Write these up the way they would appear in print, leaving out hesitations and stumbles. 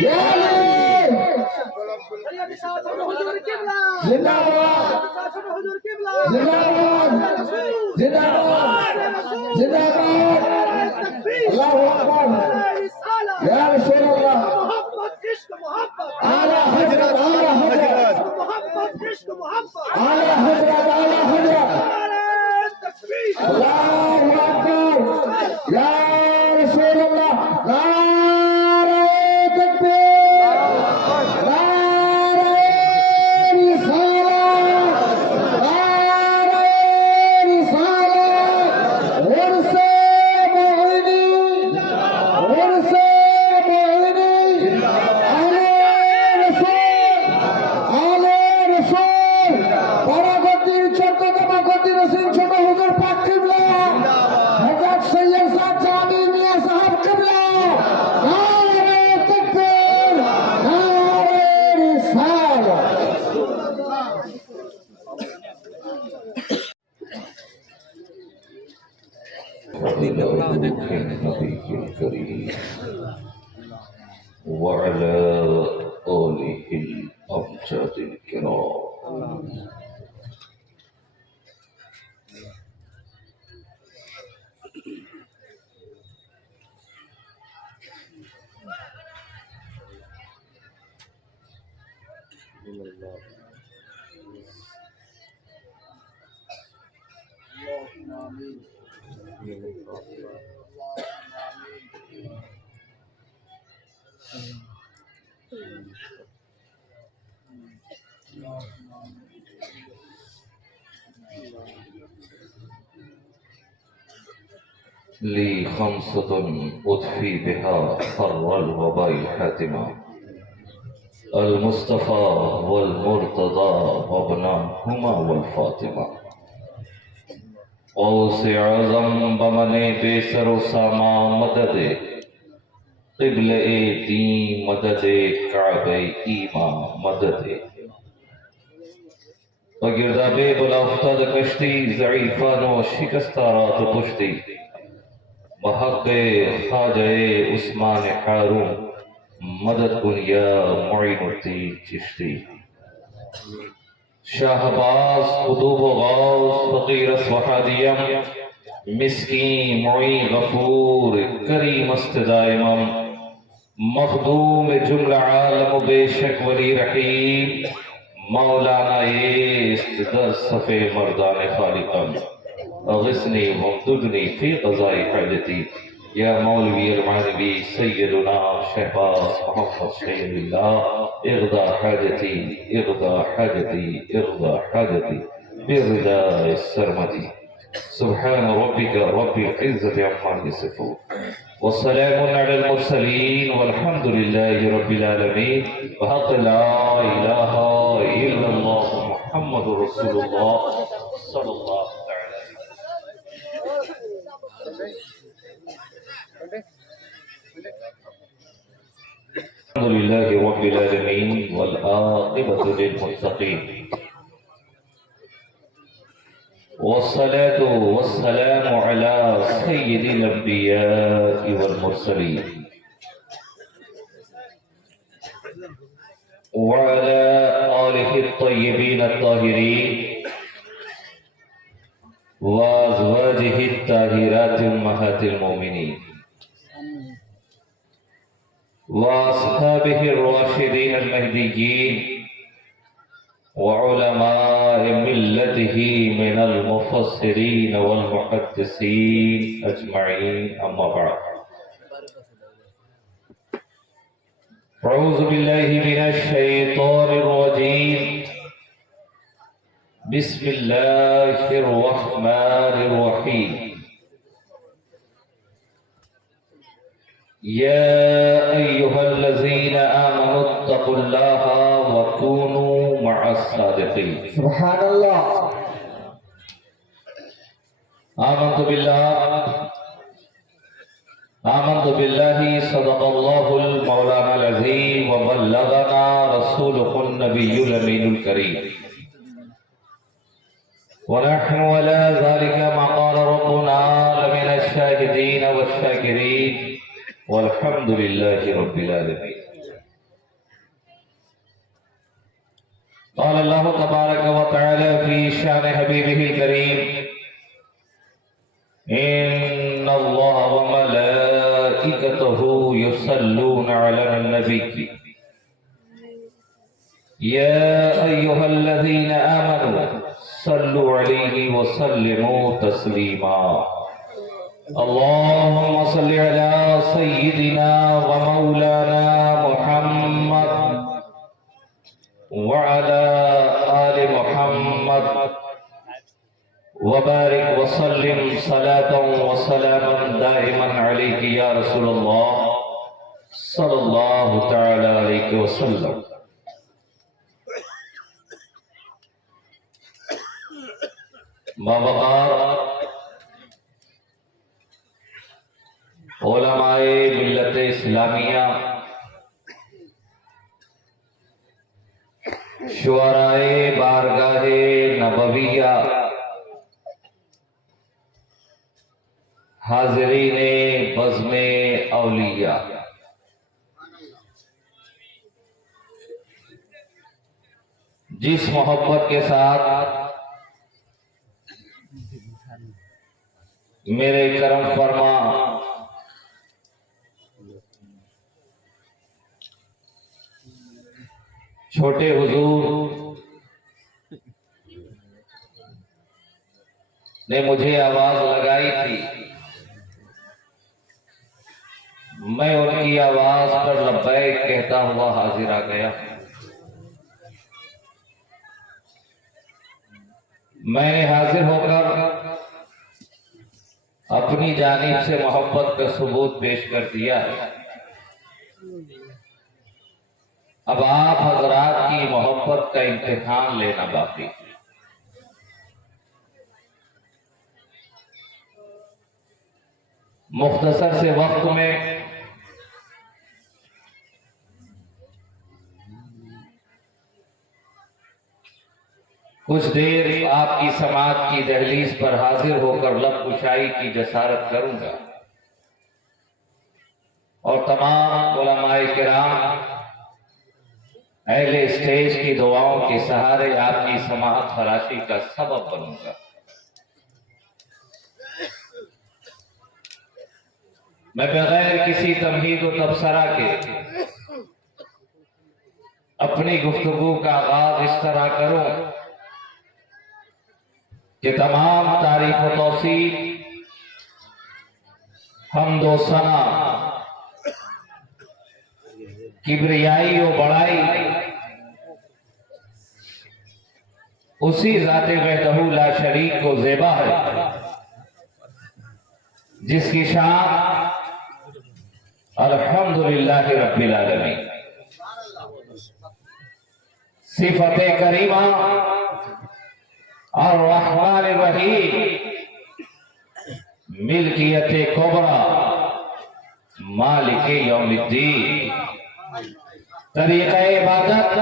یا علی زندہ باد زندہ باد زندہ باد زندہ باد اللہ اکبر یا رسول اللہ اعلی حضرت اعلی حضرت اعلی حضرت اعلی حضرت اللہ اکبر یا رسول اللہ نعرہ تکبیر نعرہ رسالت نعرہ رسالت عرس معینی عرس معینی আলে রসুল পরবর্তীর 14তম গদ্দি রসুল ছোট হুজুর পাক কিবলা হযরত সৈয়দ সাদ জামি মিয়া সাহেব কিবলা নারে তাকবীর নারে রিসালাত النبي الكريم وعلى آله الأمجاد الكرام لي خمسة أطفي بها حر الوباء الحاتمة المصطفى والمرتضى وابناهما والفاطمة غوث اعظم بمن بے سر و ساما مدد قبل دین مدد کعبہ ایمان مدد وگرداب بلا افتاد کشتی ضعیفان و شکستارات و پشتی بحق خواجہ عثمان حارون مدد کن یا معین الدین چشتی شاہباز قطب و غوث فقیر اسوحادیم مسکین معین غفور کریم است دائمم مخدوم جملہ عالم و بے شک ولی رحیم مولانا ایست در صف مردان خالقم اغثنی وامددنی فی قضاء حاجتی یا مولوی المعنوی سیدنا شہباز محمد شہید اللہ اغدا حاجتی اغدا حاجتی اغدا حاجتی برضا السرمدی سبحان ربك رب العزة عما يصفون والسلام على المرسلين والحمد لله رب العالمين وحق لا إله إلا الله محمد رسول الله صلى الله تعالى الحمد لله رب العالمين والعاقبة للمتقين والصلاة والسلام على سيد الأنبياء والمرسلين وعلى آله الطيبين الطاهرين وأزواجه الطاهرات أمهات المؤمنين وأصحابه الراشدين المهديين وعلماء ملته من المفسرين والمحدثين أجمعين أما بعد أعوذ بالله من الشيطان الرجيم بسم الله الرحمن الرحيم يا أيها الذين آمنوا اتقوا الله وكونوا مع الصادقين سبحان اللہ آمنت بالله صدق الله المولانا العظيم وبلغنا رسوله النبي الأمين الكريم ونحن على ذلك ما قال ربنا لمن الشاهدين والشاكرين والحمد لله رب العالمين قال الله تبارك وتعالى في شان حبيبه الكريم إن الله وملائكته يصلون على النبي يا أيها الذين آمنوا صلوا عليه وسلموا تسليما اللهم صل على سيدنا ومولانا محمد وعلى آل محمد وبارك وسلم صلاة وسلاما دائما عليك يا رسول الله صلى الله تعالى عليه وسلم باوقار علماء ملت اسلامیہ، شعراء بارگاہ نبویہ، حاضرین بزم اولیاء، جس محبت کے ساتھ میرے کرم فرما چھوٹے حضور نے مجھے آواز لگائی تھی، میں ان کی آواز پر لبیک کہتا ہوا حاضر آ گیا۔ میں نے حاضر ہو کر اپنی جانب سے محبت کا ثبوت پیش کر دیا ہے۔ اب آپ حضرات کی محبت کا امتحان لینا باقی۔ مختصر سے وقت میں کچھ دیر آپ کی سماعت کی دہلیز پر حاضر ہو کر لب کشائی کی جسارت کروں گا، اور تمام علماء کرام اہل اسٹیج کی دعاؤں کے سہارے آپ کی سماعت فراشی کا سبب بنوں گا۔ میں بغیر کسی تمہید و تبصرہ کے اپنی گفتگو کا آغاز اس طرح کروں کہ تمام تعریف و توصیف، حمد و ثنا، کبریائی و بڑائی اسی ذات وحدہ لا شریک کو زیبا ہے، جس کی شان الحمدللہ رب العالمین۔ صفت کریمہ الرحمن الرحیم، ملکیت کبریٰ مالک یوم الدین، طریقہ عبادت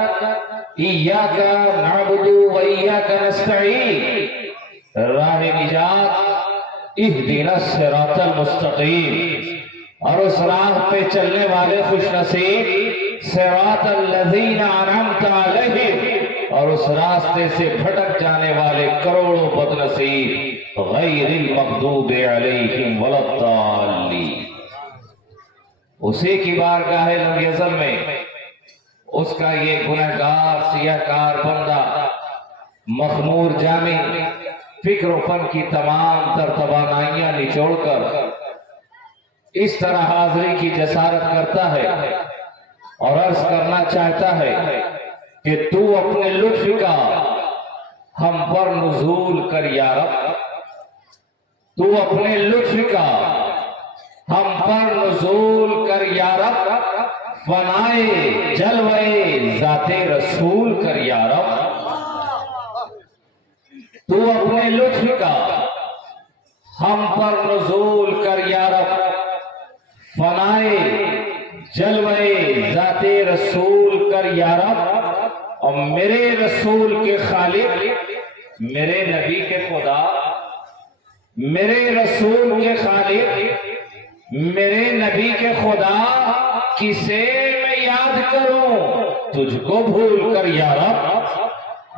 ایاک نعبد و ایاک نستعین، راہ نجات اہدنا الصراط المستقیم، اور اس راہ پہ چلنے والے خوش نصیب صراط الذین انعمت علیہم، اور اس راستے سے بھٹک جانے والے کروڑوں بد نصیب غیر المغضوب علیہم ولا الضالین۔ اسی کی بارگاہ لم یزل میں اس کا یہ گنہگار سیاہکار بندہ مخمور جامع فکر و فن کی تمام تر توانائیاں نچوڑ کر اس طرح حاضری کی جسارت کرتا ہے اور عرض کرنا چاہتا ہے کہ تو اپنے لطف کا ہم پر نزول کر یا رب، تو اپنے لطف کا ہم پر نزول کر یا رب، فنائے جلوے ذات رسول کر یا رب، تو اپنے لطف کا ہم پر نزول کر یا رب، فنائے جلوے ذات رسول کر یا رب، اور میرے رسول کے خالق، میرے نبی کے خدا، میرے رسول کے خالق، میرے نبی کے خدا کسے میں یاد کروں تجھ کو بھول کر یا رب،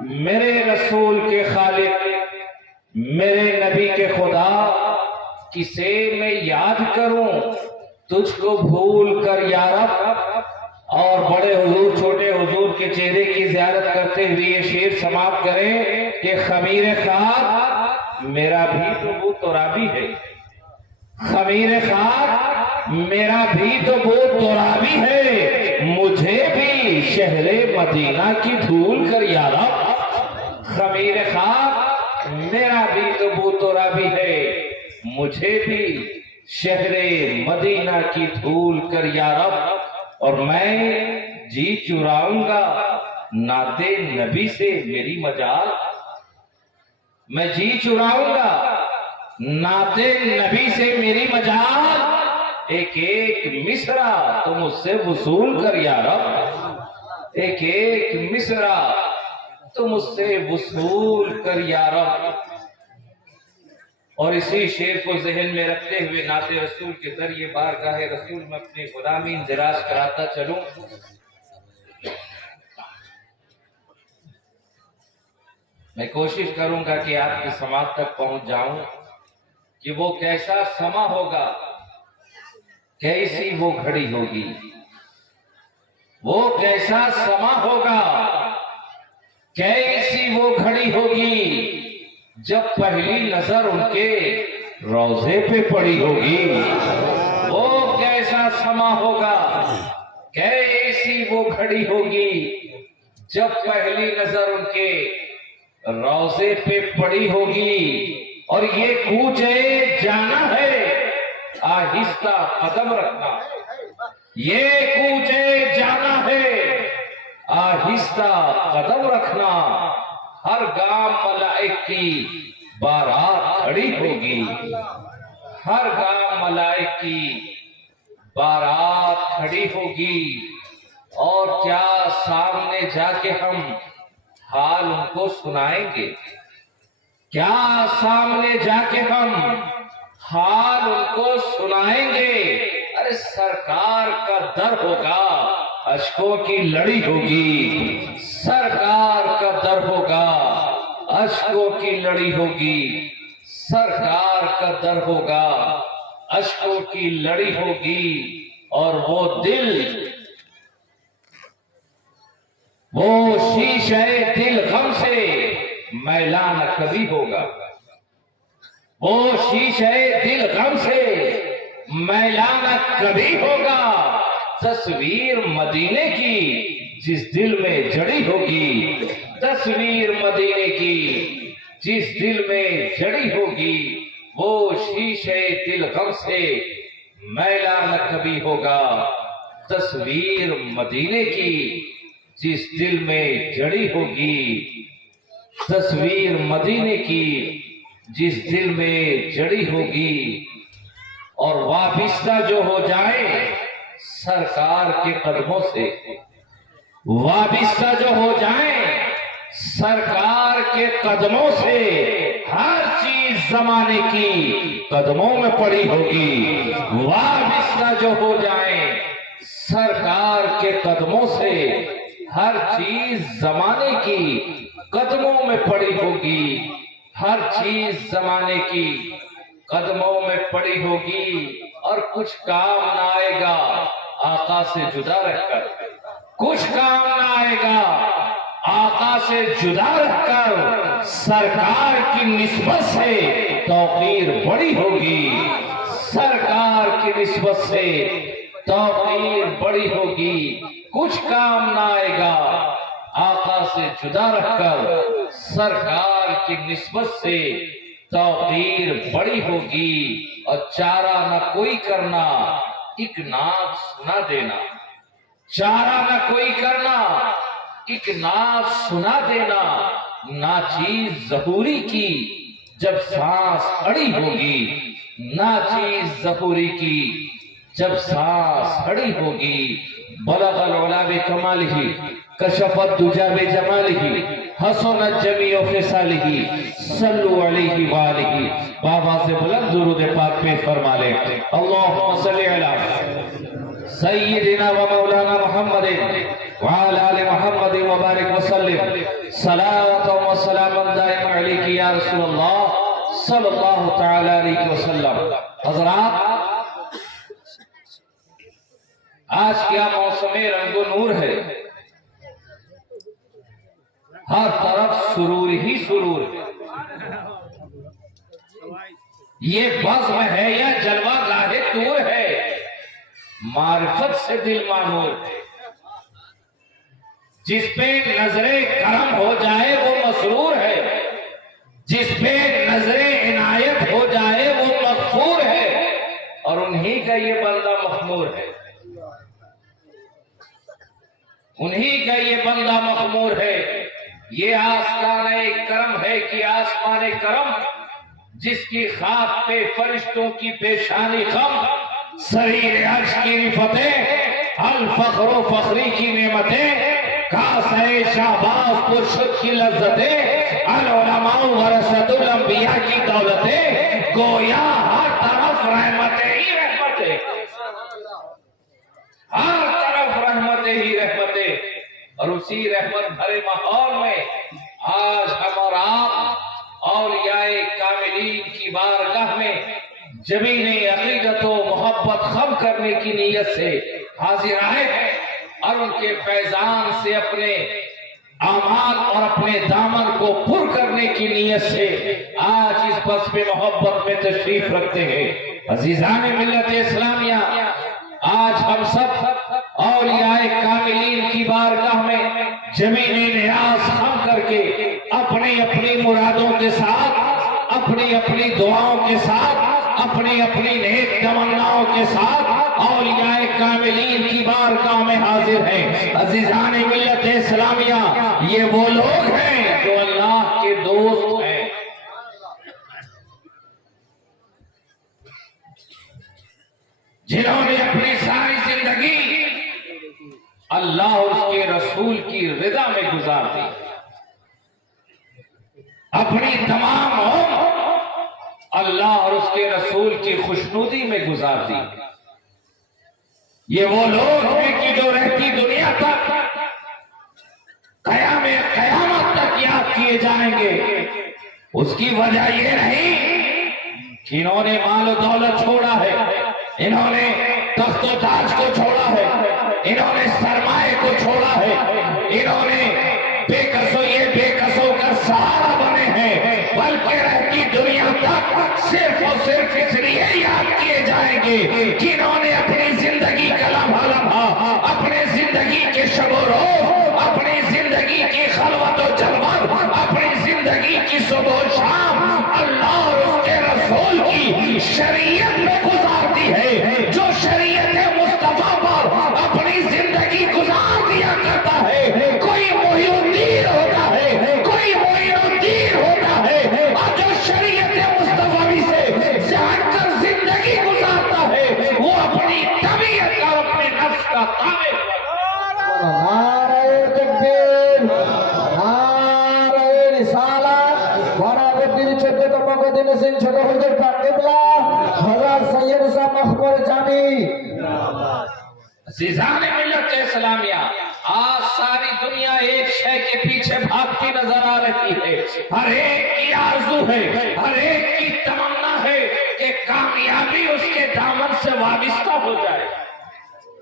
میرے رسول کے خالق، میرے نبی کے خدا، کسے میں یاد کروں تجھ کو بھول کر یا رب؟ اور بڑے حضور چھوٹے حضور کے چہرے کی زیارت کرتے ہوئے یہ شعر سماعت کریں کہ خمیر خاک میرا بھی تو وہ ترابی ہے، خمیر خاک میرا بھی تو وہ ترابی ہے، مجھے بھی شہر مدینہ کی دھول کر یا رب، خمیر خاک میرا بھی تو وہ ترابی ہے، مجھے بھی شہر مدینہ کی دھول کر یا رب، اور میں جی چراؤں گا نعت نبی سے میری مجال، میں جی چراؤں گا نعت نبی سے میری مجال، ایک ایک مصرع تو مجھ سے وصول کر یا رب، ایک ایک مصرع تو مجھ سے وصول کر یا رب۔ اور اسی شعر کو ذہن میں رکھتے ہوئے نعت رسول کے ذریعے بارگاہ رسول میں اپنی غلامی اندراج کراتا چلوں۔ میں کوشش کروں گا کہ آپ کی سماعت تک پہنچ جاؤں کہ وہ کیسا سما ہوگا، کیسی وہ گھڑی ہوگی، وہ کیسا سما ہوگا، کیسی وہ گھڑی ہوگی جب پہلی نظر ان کے روضے پہ پڑی ہوگی، وہ کیسا سما ہوگا، کیسی وہ گھڑی ہوگی جب پہلی نظر ان کے روضے پہ پڑی ہوگی، اور یہ کوچے جانا ہے آہستہ قدم رکھنا، یہ کوچے جانا ہے آہستہ قدم رکھنا، ہر گام ملائک کی بارات کھڑی ہوگی، ہر گام ملائک کی بارات کھڑی ہوگی، اور کیا سامنے جا کے ہم حال ان کو سنائیں گے، کیا سامنے جا کے ہم حال ان کو سنائیں گے، ارے سرکار کا در ہوگا اشکوں کی لڑی ہوگی، سرکار کا در ہوگا اشکوں کی لڑی ہوگی، سرکار کا در ہوگا اشکوں کی لڑی ہوگی، اور وہ دل، وہ شیشہ دل غم سے میلان کبھی ہوگا، وہ شیشہ دل غم سے میلان کبھی ہوگا، تصویر مدینے کی جس دل میں جڑی ہوگی، تصویر مدینے کی جس دل میں جڑی ہوگی، وہ شیشہ دل غم سے میلان کبھی ہوگا، تصویر مدینے کی جس دل میں جڑی ہوگی، تصویر مدینے کی جس دل میں جڑی ہوگی، اور وابستہ جو ہو جائے سرکار کے قدموں سے، وابستہ جو ہو جائیں سرکار کے قدموں سے، ہر چیز زمانے کی قدموں میں پڑی ہوگی، وابستہ جو ہو جائیں سرکار کے قدموں سے، ہر چیز زمانے کی قدموں میں پڑی ہوگی، ہر چیز زمانے کی قدموں میں پڑی ہوگی، اور کچھ کام نہ آئے گا آقا سے جدا رہ کر، کچھ کام نہ آئے گا آقا سے جدا رہ کر، سرکار کی نسبت سے توقیر بڑی ہوگی، سرکار کی نسبت سے توقیر بڑی ہوگی، کچھ کام نہ آئے گا آقا سے جدا رہ کر، سرکار کی نسبت سے توقیر بڑی ہوگی، اور چارہ نہ کوئی کرنا ایک نعت سنا دینا، چارہ نہ کوئی کرنا ایک نعت سنا دینا، ناچیز ظہوری کی جب سانس اڑی ہوگی، ناچیز ظہوری کی جب سانس اڑی ہوگی، بلغ العلا بکمالہ کشف الدجا بجمالہ حسنت جمیع خصالہ صلو علیہ وآلہ، بابا سے بلند درود پاک پیش فرما لیں، اللہم صلی علی سیدنا و مولانا محمد وعلی آل محمد مبارک وسلم صلاۃ و سلام دائم علیک یا رسول اللہ صلی اللہ تعالی علیہ وسلم۔ حضرات، آج کیا موسم رنگ و نور ہے، ہر طرف سرور ہی سرور ہے۔ یہ بزم ہے یا جلوہ گاہ طور ہے، معرفت سے دل معمور ہے۔ جس پہ نظر کرم ہو جائے وہ مسرور ہے، جس پہ نظر عنایت ہو جائے وہ مغفور ہے، اور انہی کا یہ بندہ مخمور ہے، انہی کا یہ بندہ مخمور ہے۔ یہ آستانِ کرم ہے کہ آسمان کرم، جس کی خاک پہ فرشتوں کی پیشانی خم، سریر عرش کی رفتیں، الفخر و فخری کی نعمتیں، کاسہ شہباز پرشد کی لذتیں، العلماء ورثۃ الانبیاء کی دولتیں، گویا ہر طرف رحمتیں ہی رحمتیں، ہر طرف رحمتیں ہی رحمتیں۔ اور اسی رحمت بھرے ماحول میں آج ہم اور آپ اولیاء کاملین کی بارگاہ میں جبین عقیدت و محبت خم کرنے کی نیت سے حاضر آئے ہیں، اور ان کے فیضان سے اپنے اعمال اور اپنے دامن کو پر کرنے کی نیت سے آج اس بس میں محبت میں تشریف رکھتے ہیں۔ عزیزان ملت اسلامیہ، آج ہم سب اولیاء کاملین کی بارگاہ میں جمین نیاز خم کر کے اپنی اپنی مرادوں کے ساتھ، اپنی اپنی دعاؤں کے ساتھ، اپنی اپنی نیک تمناؤں کے ساتھ اولیاء کاملین کی بارگاہ میں حاضر ہیں۔ عزیزان ملت اسلامیہ، یہ وہ لوگ ہیں جو اللہ کے دوست ہیں، جنہوں نے اپنی ساری زندگی اللہ اور اس کے رسول کی رضا میں گزار دی، اپنی تمام عمر اللہ اور اس کے رسول کی خوشنودی میں گزار دی۔ یہ وہ لوگ ہیں کہ جو رہتی دنیا تک قیامت تک یاد کیے جائیں گے۔ اس کی وجہ یہ نہیں کہ انہوں نے مال و دولت چھوڑا ہے، انہوں نے تخت و تاج کو چھوڑا ہے، انہوں نے سرمایہ کو چھوڑا ہے، انہوں نے بے کسوں کا سہارا بنے ہیں، بلکہ رہتی دنیا تک صرف اور صرف اس لیے یاد کیے جائیں گے کہ انہوں نے اپنی زندگی کا لمحہ لمحہ، اپنے زندگی کے شب و روز، اپنی زندگی کی خلوت و جلوت، اپنی زندگی کی صبح و شام اللہ اور اس کے رسول کی شریعت میں گزار دی ہے۔ جو شریعت مصطفیٰ پر اپنی زندگی گزار دیا کرتا ہے، کوئی محی الدین ہوتا ہے، کوئی معین الدین ہوتا ہے، اور جو شریعت مصطفی سے ہٹ کر زندگی گزارتا ہے، وہ اپنی طبیعت اور اپنے نفس کا تابع ہے۔ نعرہ تکبیر، نعرہ رسالت، بڑا چھوٹے تمام دن سے چھوٹے حضور پاک قبلہ حضرت سید صاحب مخبر جانی۔ عزیزان ملت اسلامیہ، آج ساری دنیا ایک شے کے پیچھے بھاگتی نظر آ رہی ہے۔ ہر ایک کی آرزو ہے، ہر ایک کی تمنا ہے کہ کامیابی اس کے دامن سے وابستہ ہو جائے،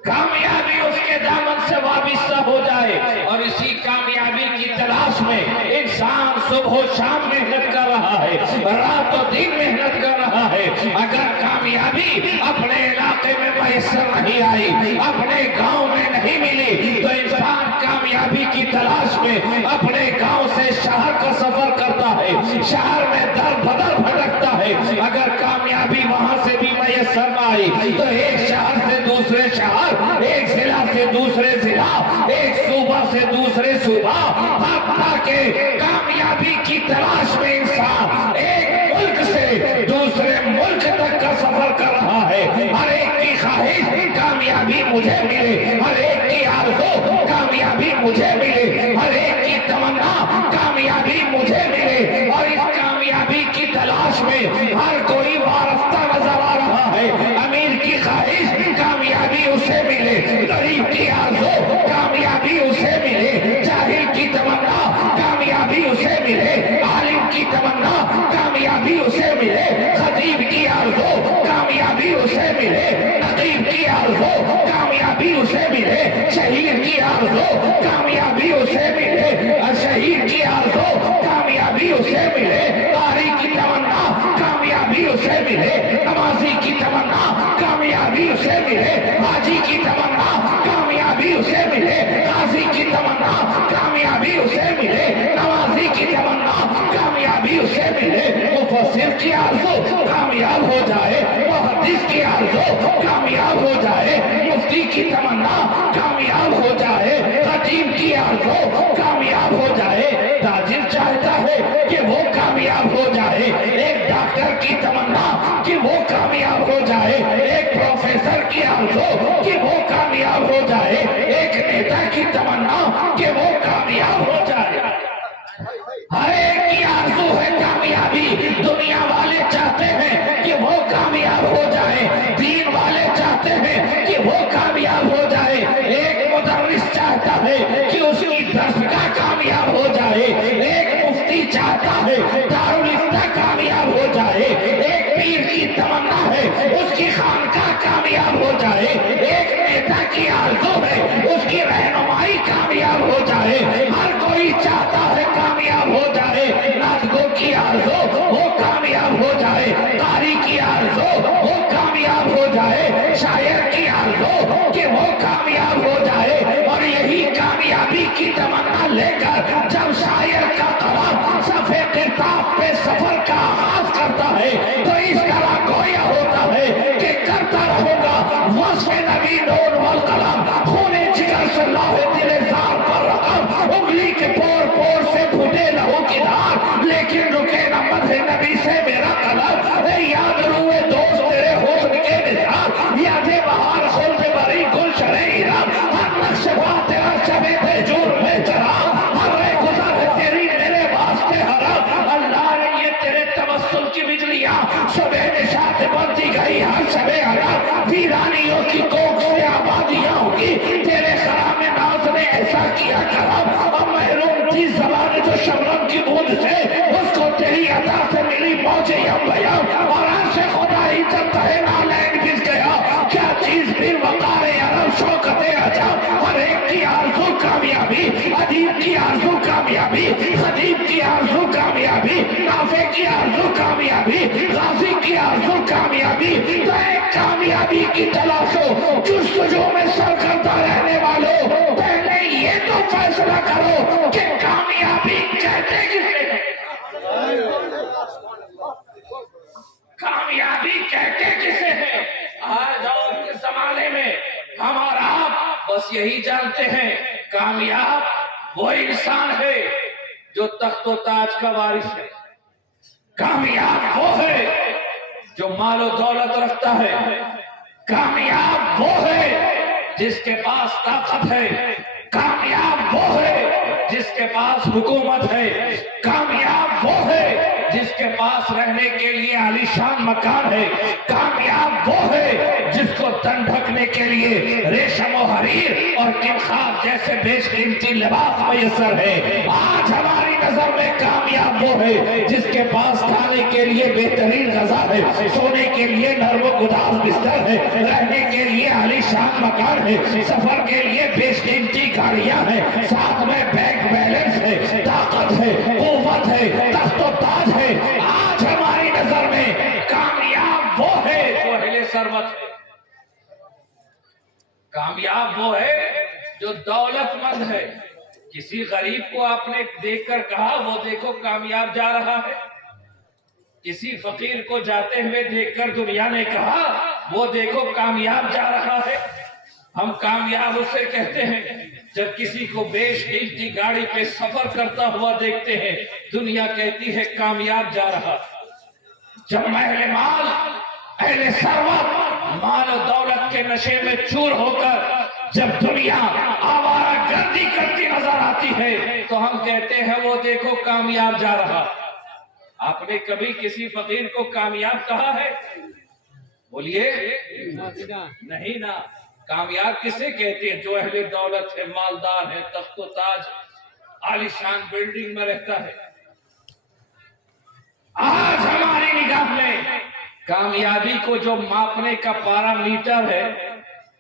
کامیابی اس کے دامن سے وابستہ ہو جائے، اور اسی کامیابی کی تلاش میں انسان صبح و شام محنت کر رہا ہے، رات و دن محنت کر رہا ہے۔ اگر کامیابی اپنے علاقے میں میسر نہیں آئی، اپنے گاؤں میں نہیں ملی، تو انسان کامیابی کی تلاش میں اپنے گاؤں سے شہر کا سفر کرتا ہے، شہر میں در بدر بھٹکتا ہے۔ اگر کامیابی وہاں سے بھی میسر نہ آئی تو ایک شہر سے دوسرے شہر، ایک ضلع سے دوسرے ضلع، ایک صوبہ سے دوسرے صوبہ، حتیٰ کہ کامیابی کی تلاش میں انسان ایک ملک سے دوسرے ملک تک کا سفر کر رہا ہے۔ ہر ایک کی خواہش کامیابی مجھے ملے، ہر ایک کی آرزو کامیابی مجھے ملے، ہر ایک کی تمنا کامیابی مجھے ملے، اور اس کامیابی کی تلاش میں ہر کوئی وارفتہ نظر آ رہا ہے۔ امیر کی خواہش کامیابی اسے ملے، غریب کی آرزو کامیابی اسے ملے، کامیابی اسے ملے شہید کی آرزو، کامیابی اسے ملے شہید کی آرزو، کامیابی اسے ملے قاری کی تمنا، کامیابی اسے ملے نمازی کی تمنا، کامیابی اسے ملے حاجی کی تمنا، کامیابی اسے ملے غازی کی تمنا، کامیابی اسے ملے نمازی کی تمنا، کامیابی اسے ملے مفسر کی آرزو کامیاب ہو جائے، محدث کی آرزو کامیاب ہو جائے، مفتی کی تمنا کامیاب ہو جائے، خطیب کی آرزو کامیاب ہو جائے، تاجر چاہتا ہے کہ وہ کامیاب ہو جائے، ایک ڈاکٹر کی تمنا کہ وہ کامیاب ہو جائے، ایک پروفیسر کی آرزو کہ وہ کامیاب ہو جائے، ایک نیتا کی تمنا کہ وہ کامیاب ہو جائے۔ ہر ایک کی آرزو ہے کامیابی، دنیا والے چاہتے ہیں کہ وہ کامیاب ہو جائے، دین والے چاہتے ہیں کہ وہ کامیاب ہو جائے، ایک مدرس چاہتا ہے کہ اس کی درسگاہ کامیاب ہو جائے، ایک مفتی چاہتا ہے دارالفتہ کامیاب ہو جائے، ایک پیر کی تمنا ہے اس کی خانقاہ کامیاب ہو جائے، ایک نیتا کی آرزو ہے اس کی رہنمائی کامیاب ہو جائے، ہر کوئی چاہتا ہے کامیاب ہو جائے، ناطقوں کی آرزو وہ کامیاب ہو جائے، قاری کی آرزو وہ کامیاب ہو جائے، شاعر کی آرزو کہ وہ کامیاب ہو جائے، اور یہی کامیابی کی تمنا لے کر جب شاعر کا قلم صفحے کتاب پہ سفر کا آغاز کرتا ہے تو اس طرح گویا ہوتا ہے کہ کرتا رہوں گا وصف نبی نور والقلم، خون جگر سے لوح دل زار پر رقم، انگلی کے پور پور سے پھوٹے لہو کی دھار، لیکن رکے نہ مدح نبی سے میرا قلم، اے یاد روئے دوست تیرے حسن کے نثار، یاد بہار خلد بری گلشن ایران، ہر نقش پا تیرا شبِ تہجور میں چراغ، ہر رہ گزر ہے تیری میرے واسطے حرام، اللہ نے یہ تیرے تبسم کی بجلیاں صبح نشاط بنتی گئی ہر شب حرام، ویرانیوں کی کوک سے آبادیاں ہوگی، تیرے خرام ناز نے ایسا کیا کرم، اب محروم تھی زبان جو شبنم کی بوند سے، اس کو تیری عطا سے ملی موج یم، اور عرش خدا ہی جب تہے نالین گز گیا، کیا چیز پھر وقار عرب شوکت عجب، ہر ایک کی آرزو کامیابی، ادیب کی آرزو کامیابی، خطیب کی آرزو کامیابی، نافع کی آرزو کامیابی، غازی کی آرزو کامیابی، تو ایک کامیابی کی تلاش ہو، جستجو میں سرگردہ رہنے والوں، پہلے یہ تو فیصلہ کرو کہ کامیابی کہتے کسے ہیں، کامیابی کہتے کسے ہیں۔ آج اور کے زمانے میں ہمارا آپ بس یہی جانتے ہیں کامیاب وہ انسان ہے جو تخت و تاج کا وارث ہے، کامیاب وہ ہے جو مال و دولت رکھتا ہے، کامیاب وہ ہے جس کے پاس طاقت ہے، کامیاب وہ ہے جس کے پاس حکومت ہے، کامیاب وہ ہے جس کے پاس رہنے کے لیے عالیشان مکان ہے، کامیاب وہ ہے جس کو تن ڈھکنے کے لیے ریشم و حریر اور کنخاب جیسے بیش قیمتی لباس میسر ہے۔ آج ہماری نظر میں کامیاب وہ ہے جس کے پاس کھانے کے لیے بہترین غذا ہے، سونے کے لیے نرم و گداز بستر ہے، رہنے کے لیے عالیشان مکان ہے، سفر کے لیے بیش قیمتی گاڑیاں ہیں، ساتھ میں بینک بیلنس ہے، طاقت ہے، قوت ہے، تخت و تاج ہے۔ آج ہماری نظر میں کامیاب وہ ہے جو اہل ثروت ہے، کامیاب وہ ہے جو دولت مند ہے۔ کسی غریب کو آپ نے دیکھ کر کہا وہ دیکھو کامیاب جا رہا ہے، کسی فقیر کو جاتے ہوئے دیکھ کر دنیا نے کہا وہ دیکھو کامیاب جا رہا ہے۔ ہم کامیاب اسے کہتے ہیں جب کسی کو بیش قیمتی گاڑی پہ سفر کرتا ہوا دیکھتے ہیں، دنیا کہتی ہے کامیاب جا رہا ہے۔ جب اہل مال، اہل ثروت مال و دولت کے نشے میں چور ہو کر جب دنیا آوارہ گردی کرتی نظر آتی ہے تو ہم کہتے ہیں وہ دیکھو کامیاب جا رہا۔ آپ نے کبھی کسی فقیر کو کامیاب کہا ہے؟ بولیے نہیں نا۔ کامیاب کسے کہتے ہیں؟ جو اہل دولت ہے، مالدار ہے، تخت و تاج عالیشان بلڈنگ میں رہتا ہے۔ آج ہماری نگاہ میں کامیابی کو جو ماپنے کا پیرامیٹر ہے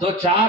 2, 4,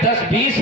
10-20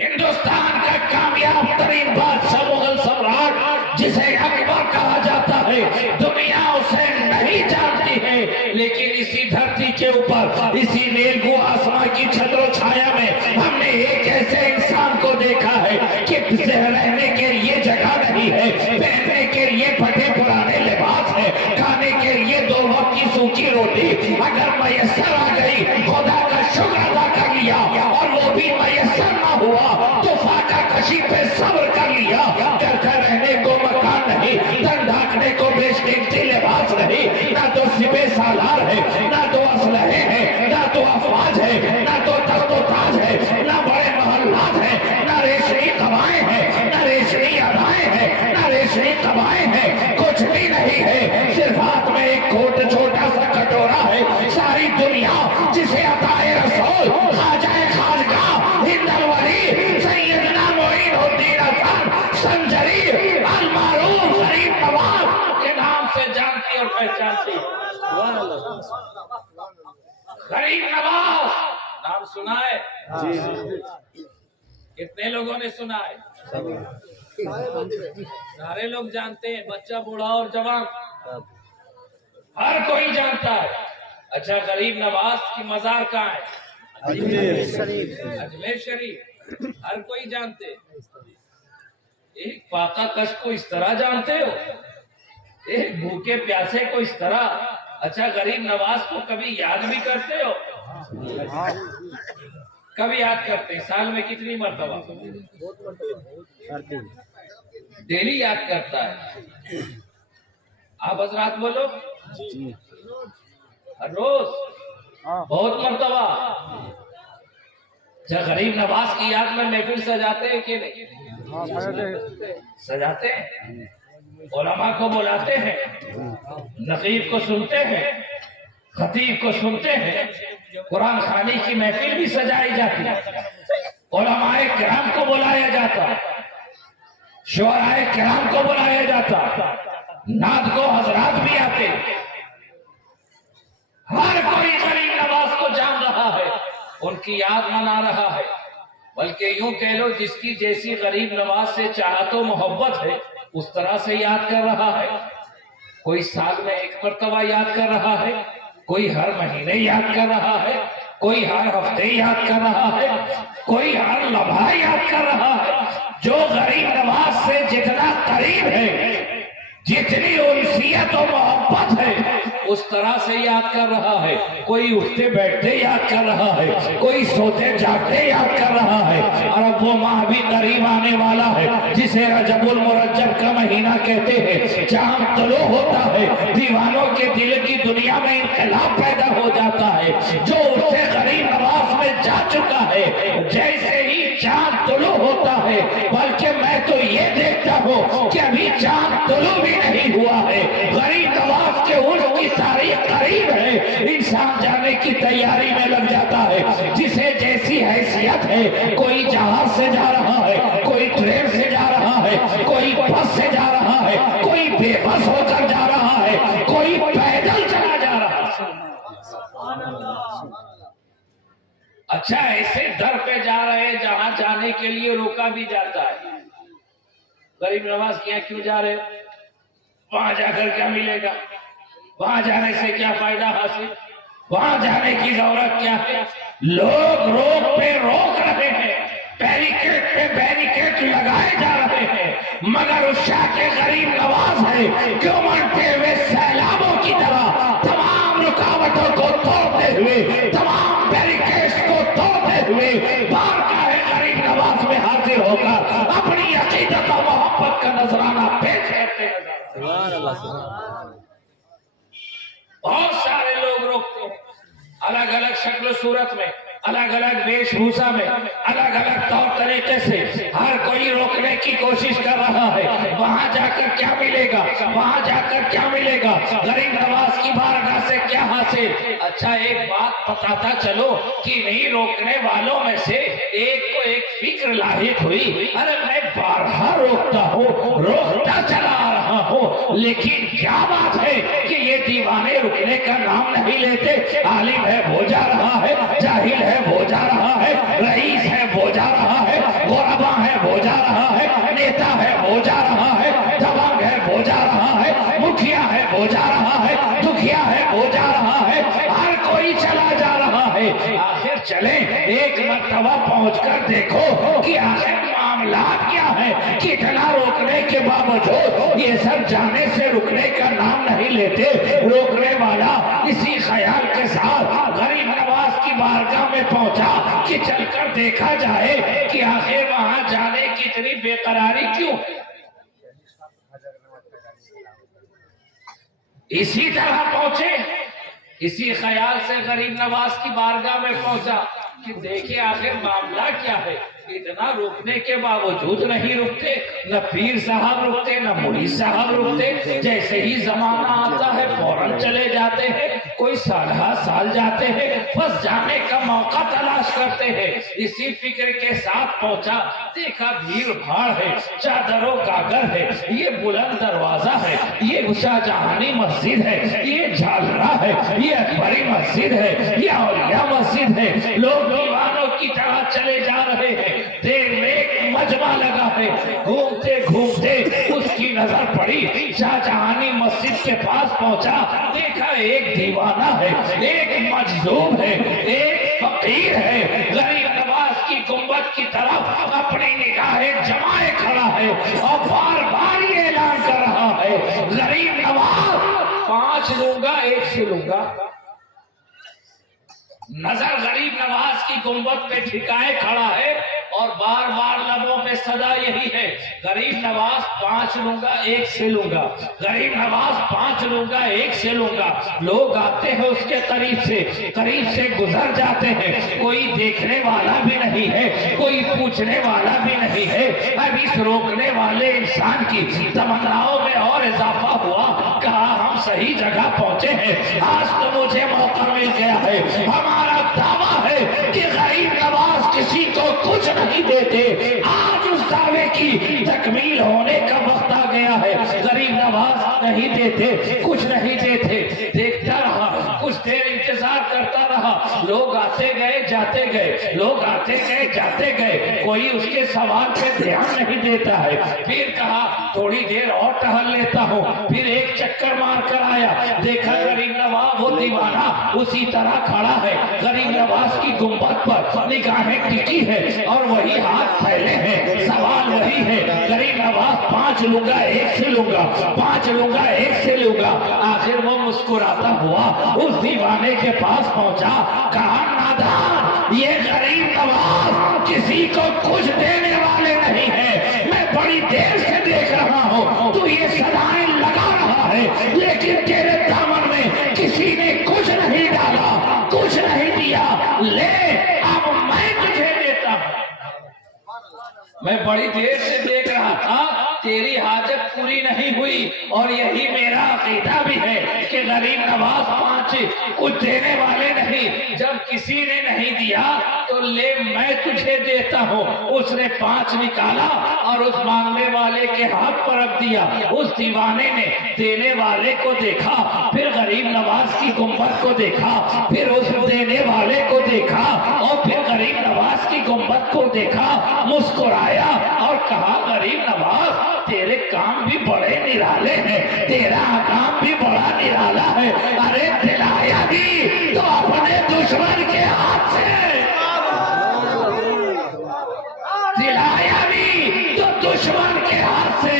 ہندوستان کا کامیاب ترین بادشاہ مغل سمراٹ جسے اکبر کہا جاتا ہے، دنیا اسے نہیں جانتی ہے، لیکن اسی دھرتی کے اوپر اسی نیلگوں آسمان کی چھتر و چھایا میں ہم نے ایک ایسے انسان کو دیکھا ہے کہ رہنے کے لیے جگہ نہیں ہے، پہننے کے لیے پھٹے پرانے لباس ہے، کھانے کے لیے 2 وقت کی سوکھی روٹی اگر میسر آ گئی خدا کا شکر ادا کر لیا، اور وہ بھی میسر نہ ہوا تو فاقہ کشی پہ صبر کر لیا۔ گھر کا رہنے کو مکان نہیں، تن ڈھانکنے کو بیش قیمتی لباس نہیں، نہ تو سپہ سالار ہے، نہ تو اسلحے ہیں، نہ تو افواج ہے، نہ تو تخت و تاج ہے، نہ بڑے محلات ہیں، نہ ریشمی قبائیں ہیں، نہ ریشمی ادائیں ہیں، نہ ریشمی قبائیں ہیں، کچھ بھی نہیں ہے، صرف ہاتھ میں ایک چھوٹا سا کٹورا ہے۔ ساری دنیا جسے عطائے رسول خواجہ خاجگاہ ہند الولی سیدنا معین الدین حسن سنجری المعروف غریب نواز کے نام سے جانتی اور پہچانتی۔ غریب نواز نام سنا ہے؟ کتنے لوگوں نے سنا ہے؟ سارے لوگ جانتے ہیں، بچہ بوڑھا اور جوان ہر کوئی جانتا ہے۔ اچھا، غریب نواز کی مزار کہاں ہے؟ اجمیر شریف، ہر کوئی جانتے۔ ایک فاقہ کش کو اس طرح جانتے ہو، ایک بھوکے پیاسے کو اس طرح۔ اچھا، غریب نواز کو کبھی یاد بھی کرتے ہو؟ کبھی یاد کرتے ہیں؟ سال میں کتنی مرتبہ؟ ڈیلی یاد کرتا ہے۔ آپ حضرات بولو، ہر روز، بہت مرتبہ۔ اچھا، غریب نواز کی یاد میں محفل سجاتے ہیں کہ نہیں؟ سجاتے ہیں، علماء کو بلاتے ہیں، نقیب کو سنتے ہیں، خطیب کو سنتے ہیں، قرآن خوانی کی محفل بھی سجائی جاتی ہے، علماء کرام کو بلایا جاتا، شعراء کرام کو بلایا جاتا، نعت کو حضرات بھی آتے۔ ہر کوئی غریب نواز کو جان رہا ہے، ان کی یاد منا رہا ہے، بلکہ یوں کہہ لو جس کی جیسی غریب نواز سے چاہت و محبت ہے اس طرح سے یاد کر رہا ہے۔ کوئی سال میں 1 مرتبہ یاد کر رہا ہے، کوئی ہر مہینے یاد کر رہا ہے، کوئی ہر ہفتے یاد کر رہا ہے، کوئی ہر لمحہ یاد کر رہا ہے۔ جو غریب نواز سے جتنا قریب ہے، جتنی انسیت و محبت ہے، اس طرح سے یاد کر رہا ہے۔ کوئی اٹھتے بیٹھتے یاد کر رہا ہے، کوئی سوتے جاگتے یاد کر رہا ہے۔ اور اب وہ ماہ بھی قریب آنے والا ہے جسے رجب المرجب کا مہینہ کہتے ہیں، جہاں طلوع ہوتا ہے دیوانوں کے دل کی دنیا میں انقلاب پیدا ہو جاتا ہے۔ جو اس سے غریب نواز میں جا چکا ہے، جیسے ہی چاند طلوع ہوتا ہے، بلکہ میں تو یہ دیکھتا ہوں کہ ابھی چاند طلوع بھی نہیں ہوا ہے، غریب نواز کے عرس کی تاریخ قریب ہے، انسان جانے کی تیاری میں لگ جاتا ہے۔ جسے جیسی حیثیت ہے، کوئی جہاز سے جا رہا ہے، کوئی ٹرین سے جا رہا ہے، کوئی بس سے جا رہا ہے، کوئی بے بس ہو کر جا رہا ہے، کوئی پیدل چلا جا رہا ہے۔ اچھا، ایسے در پہ جا رہے ہیں جہاں جانے کے لیے روکا بھی جاتا ہے۔ غریب نواز کیا کیوں جا رہے؟ وہاں جا کر کیا ملے گا؟ وہاں جانے سے کیا فائدہ حاصل؟ وہاں جانے کی ضرورت کیا ہے؟ لوگ روک پہ روک رہے ہیں، بیریکیڈ پہ بیریکیڈ لگائے جا رہے ہیں، مگر اس شاہ کے غریب نواز ہے کہ امڑتے ہوئے سیلابوں کی طرح تمام رکاوٹوں کو توڑتے ہوئے، تمام بیریکیڈز کو توڑتے ہوئے بارگاہ غریب نواز میں حاضر ہو کر اپنی عقیدت و محبت کا نذرانہ پیش کرتے ہیں۔ بہت سارے لوگ روکتے ہیں، الگ الگ شکل و صورت میں، الگ الگ ویش بھوشا میں، الگ الگ طور طریقے سے ہر کوئی روکنے کی کوشش کر رہا ہے۔ وہاں جا کر کیا ملے گا؟ وہاں جا کر کیا ملے گا؟ غریب نواز کی بارگاہ سے کیا حاصل؟ اچھا، ایک بات بتاتا چلو کہ نہیں روکنے والوں میں سے ایک کو ایک فکر لاحق ہوئی، ارے میں بارہا روکتا ہوں، روکتا چلا آ رہا ہوں، لیکن کیا بات ہے کہ یہ دیوانے رکنے کا نام نہیں لیتے. عالم ہے وہ جا رہا ہے, جاہل ہے وہ جا رہا ہے, رئیس ہے وہ جا رہا ہے, غربا ہے وہ جا رہا ہے, نیتا ہے وہ جا رہا ہے, دبنگ ہے وہ جا رہا ہے, مکھیا ہے وہ جا رہا ہے, دکھیا ہے وہ جا رہا ہے, ہر کوئی چلا جا رہا ہے. آخر چلیں ایک مرتبہ پہنچ کر دیکھو کہ آخر معاملات کیا ہے. کتنا روکنے کے باوجود یہ سب جانے سے رکنے کا نام نہیں لیتے. روکنے والا اسی خیال کے ساتھ غریب نواز کی بارگاہ میں پہنچا کہ چل کر دیکھا جائے کہ آخر وہاں جانے کی اتنی بے قراری کیوں. اسی طرح پہنچے, اسی خیال سے غریب نواز کی بارگاہ میں پہنچا کہ دیکھیں آخر معاملہ کیا ہے. اتنا روکنے کے باوجود نہیں رکتے. نہ پیر صاحب رکتے, نہ مولوی صاحب رکتے. جیسے ہی زمانہ آتا ہے فوراً چلے جاتے ہیں. کوئی سال جاتے ہیں, بس جانے کا موقع تلاش کرتے ہیں. اسی فکر کے ساتھ پہنچا, دیکھا بھیڑ بھاڑ ہے, چادر و گاگر ہے, یہ بلند دروازہ ہے, یہ شاہ جہانی مسجد ہے, یہ جھالرا ہے, یہ اکبری مسجد ہے, یہ اولیاء مسجد ہے. لوگ دیوانوں کی طرح چلے جا رہے ہیں. دیر میں ایک مجمع لگا ہے. گھومتے گھومتے اس کی نظر پڑی, شاہ جہانی مسجد کے پاس پہنچا, دیکھا ایک دیوانہ ہے, ایک مجذوب ہے, ایک فقیر ہے. غریب نواز کی گنبد کی طرف اپنی نگاہیں جمائے کھڑا ہے اور بار بار یہ اعلان کر رہا ہے, غریب نواز 5 لوں گا 1 سے لوں گا. نظر غریب نواز کی گنبد پہ ٹھکائے کھڑا ہے اور بار بار لبوں پہ صدا یہی ہے, غریب نواز 5 لوں گا 1 سے لوں گا, غریب نواز 5 لوں گا 1 سے لوں گا. لوگ آتے ہیں اس کے قریب سے گزر جاتے ہیں. کوئی دیکھنے والا بھی نہیں ہے, کوئی پوچھنے والا بھی نہیں ہے. اب اس روکنے والے انسان کی تمناؤں میں اور اضافہ ہوا. کہا ہم صحیح جگہ پہنچے ہیں, آج تو مجھے موقع مل گیا ہے. ہمارا دعویٰ ہے کہ غریب نواز کسی کو کچھ نہیں دیتے. آج اس دعوے کی تکمیل ہونے کا وقت آ گیا ہے. غریب نواز نہیں دیتے, کچھ نہیں دیتے. دیکھتا رہا, کچھ دیر انتظار کرتا رہا. لوگ آتے گئے جاتے گئے, لوگ آتے گئے جاتے گئے. کوئی اس کے سوال پہ دھیان نہیں دیتا ہے. پھر کہا تھوڑی دیر اور ٹہل لیتا ہوں. پھر ایک چکر مار کر آیا, دیکھا غریب نواز وہ دیوانہ اسی طرح کھڑا ہے. غریب نواز کی گنبد پر نگاہیں ٹکی ہے اور وہی ہاتھ پھیلے ہیں. سوال وہی ہے, غریب نواز 5 لوں گا 1 سے لوں گا, 5 لوں گا 1 سے لوں گا. آخر وہ مسکراتا ہوا اس دیوانے کے پاس پہنچا. کہا نادان, یہ غریب نواز کسی کو کچھ دینے والے نہیں ہے. میں بڑی دیر سے دیکھ رہا ہوں تو یہ صدائیں لگا رہا ہے, لیکن تیرے دامن میں کسی نے کچھ نہیں ڈالا, کچھ نہیں دیا. لے اب میں تجھے دیتا ہوں. میں بڑی دیر سے دیکھ رہا تھا, تیری حاجت پوری نہیں ہوئی اور یہی میرا عقیدہ بھی ہے کہ غریب نواز 5 کچھ دینے والے نہیں. جب کسی نے نہیں دیا تو لے میں تجھے دیتا ہوں. اس نے 5 نکالا اور اس مانگنے والے کے ہاتھ پر رکھ دیا. اس دیوانے نے دینے والے کو دیکھا, پھر غریب نواز کی گنبد کو دیکھا, پھر اس دینے والے کو دیکھا اور پھر غریب نواز کی گنبد کو دیکھا. مسکرایا اور کہا غریب نواز تیرے کام بھی بڑے نرالے ہیں, تیرا کام بھی بڑا نرالا ہے. ارے دلایا بھی تو اپنے دشمن کے ہاتھ سے, دلایا بھی تو دشمن کے ہاتھ سے.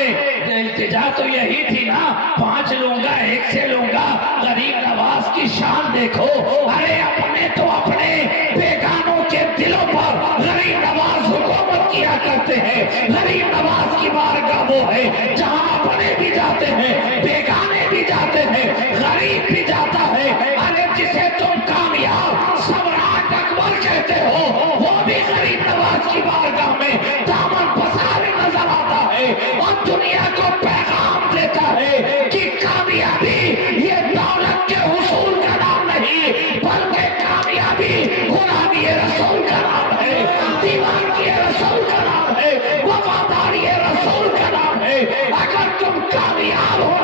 التجا تو یہی تھی نا, 5 لوں گا 1 سے لوں گا. غریب نواز کی شان دیکھو. ارے اپنے تو اپنے, بیگانوں کے دلوں پر غریب نواز حکومت کیا کرتے ہیں. غریب نواز کی بارگاہ وہ ہے جہاں اپنے بھی جاتے ہیں, بیگانے بھی جاتے ہیں, غریب بھی جاتا ہے. ارے جسے تم کامیاب سمراٹ اکبر کہتے ہو وہ بھی غریب نواز کی بارگاہ میں دامن پسارے نظر آتا ہے اور دنیا کو پیغام دیتا ہے کہ کامیابی یہ دولت کے حصول کا نام نہیں, بلکہ کامیابی غلامی رسول کا نام ہے, دیوانگی رسول کا نام ہے, وفاداری رسول کا نام ہے. اگر تم کامیاب ہو